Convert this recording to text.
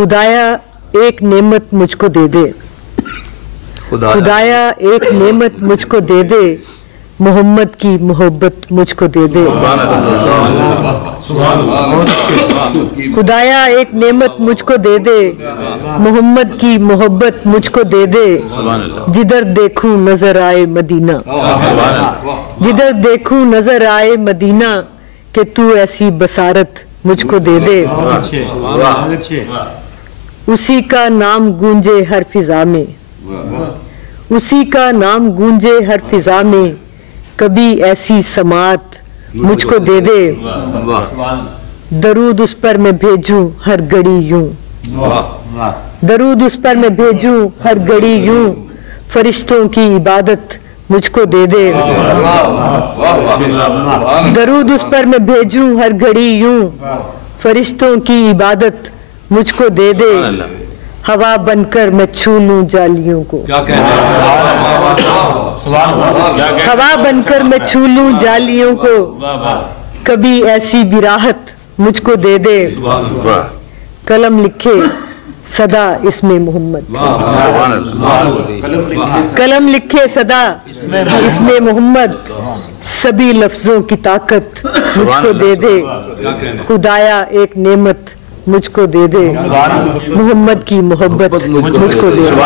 खुदाया एक नेमत मुझको दे दे, खुदाया एक नेमत मुझको दे दे, मोहम्मद की मोहब्बत मुझको दे दे। खुदाया एक नेमत मुझको दे दे, मोहम्मद की मोहब्बत मुझको दे दे। जिधर देखूं नजर आए मदीना, जिधर देखूं नजर आए मदीना, कि तू ऐसी बसारत मुझको दे दे। उसी का नाम गूंजे हर फिजा में, उसी का नाम गूंजे हर फिजा में, कभी ऐसी समात मुझको दे दे। दरूद उस पर मैं भेजूं हर घड़ी यूं, दरूद उस पर मैं भेजूं हर घड़ी यूं, फरिश्तों की इबादत मुझको दे दे। दरूद उस पर मैं भेजूं हर घड़ी यूं, फरिश्तों की इबादत मुझको दे दे। हवा बनकर मैं छू लूं जालियों को, हवा बनकर मैं छू लूं जालियों को, कभी ऐसी भी राहत मुझको दे दे। कलम लिखे सदा इसमें मोहम्मद, कलम लिखे सदा इसमें मोहम्मद, सभी लफ्जों की ताकत मुझको दे दे। खुदाया एक नेमत मुझको दे दे, मोहम्मद की मोहब्बत मुझको दे दे।